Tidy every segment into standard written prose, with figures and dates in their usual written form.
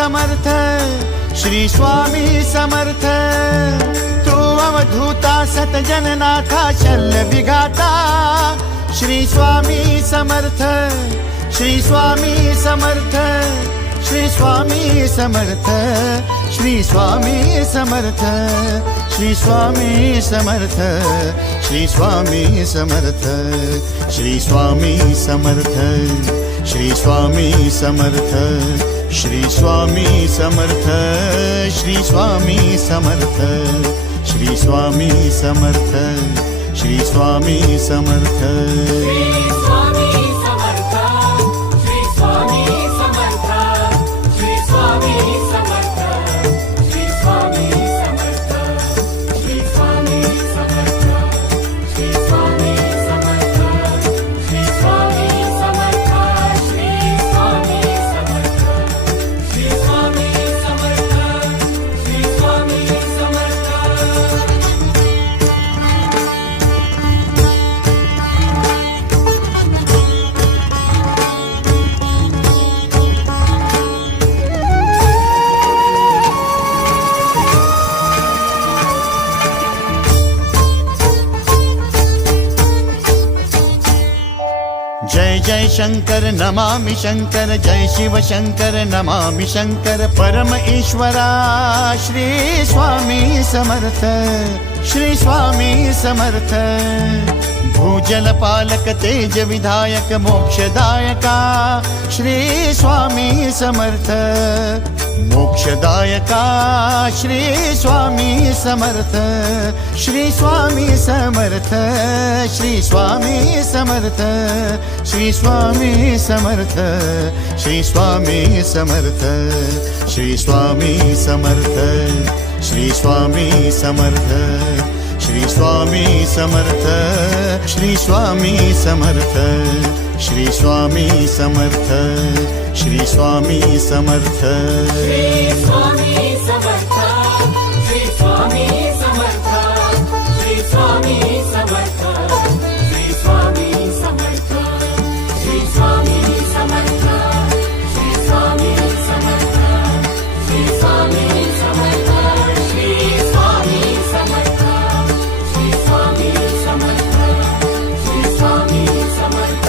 समर्थ, श्री स्वामी समर्थ। तू अवधूता सतजननाथा शल्य विघाता, श्री स्वामी समर्थ, श्री स्वामी समर्थ, श्री स्वामी समर्थ, श्री स्वामी समर्थ, श्री स्वामी समर्थ, श्री स्वामी समर्थ, श्री स्वामी समर्थ, श्री स्वामी समर्थ, श्री स्वामी समर्थ, श्री स्वामी समर्थ, श्री स्वामी समर्थ, श्री स्वामी समर्थ। जय जय शंकर नमामि शंकर, जय शिव शंकर नमामि शंकर। परम ईश्वरा श्री स्वामी समर्थ, श्री स्वामी समर्थ। भूजल पालक तेज विधायक मोक्षदायका, श्री स्वामी समर्थ। मोक्षदायका श्री स्वामी समर्थ, श्री स्वामी समर्थ, श्री स्वामी समर्थ, श्री स्वामी समर्थ, श्री स्वामी समर्थ, श्री स्वामी समर्थ, श्री स्वामी समर्थ, श्री स्वामी समर्थ, श्री स्वामी समर्थ, श्री स्वामी समर्थ, श्री स्वामी समर्थ। श्री स्वामी समर्थ, श्री स्वामी समर्थ, श्री स्वामी समर्थ, श्री स्वामी समर्थ, श्री स्वामी समर्थ, श्री स्वामी समर्थ, श्री स्वामी समर्थ, श्री स्वामी समर्थ, श्री स्वामी समर्थ, श्री स्वामी समर्थ।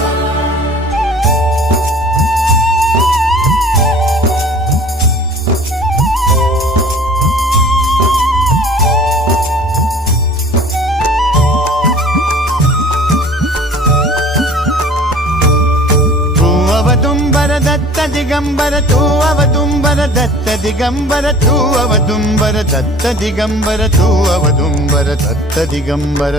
अवदुंबर दत्त दिगंबर, तू अवदुंबर दत्त दिगंबर, तू अवदुंबर दत्त दिगंबर, तू अवदुंबर दत्त दिगंबर।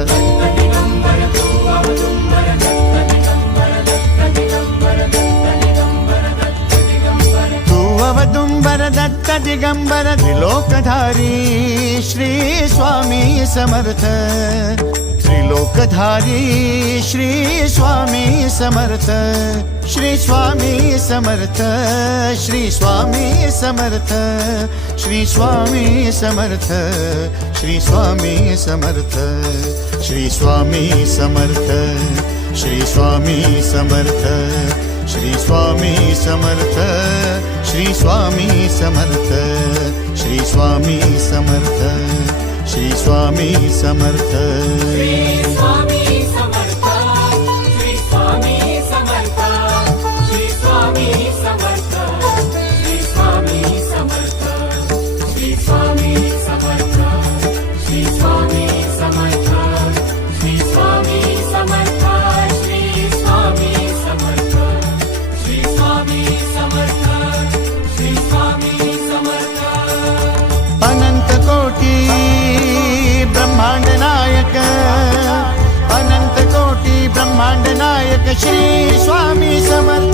तू अवदुंबर दत्त दिगंबर, त्रिलोकधारी श्री स्वामी समर्थ। त्रिलोकधारी श्री स्वामी समर्थ, श्री स्वामी समर्थ, श्री स्वामी समर्थ, श्री स्वामी समर्थ, श्री स्वामी समर्थ, श्री स्वामी समर्थ, श्री स्वामी समर्थ, श्री स्वामी समर्थ, श्री स्वामी समर्थ, श्री स्वामी समर्थ, श्री स्वामी समर्थ। श्री स्वामी समर्थ, श्री स्वामी समर्थ, श्री स्वामी समर्थ, श्री स्वामी समर्थ, श्री स्वामी समर्थ, श्री स्वामी समर्थ, श्री स्वामी समर्थ, श्री स्वामी समर्थ, श्री स्वामी समर्थ, श्री स्वामी समर्थ। अनंत कोटी ब्रह्मांड नायक, अनंत कोटी ब्रह्मांड नायक श्री स्वामी समर्थ।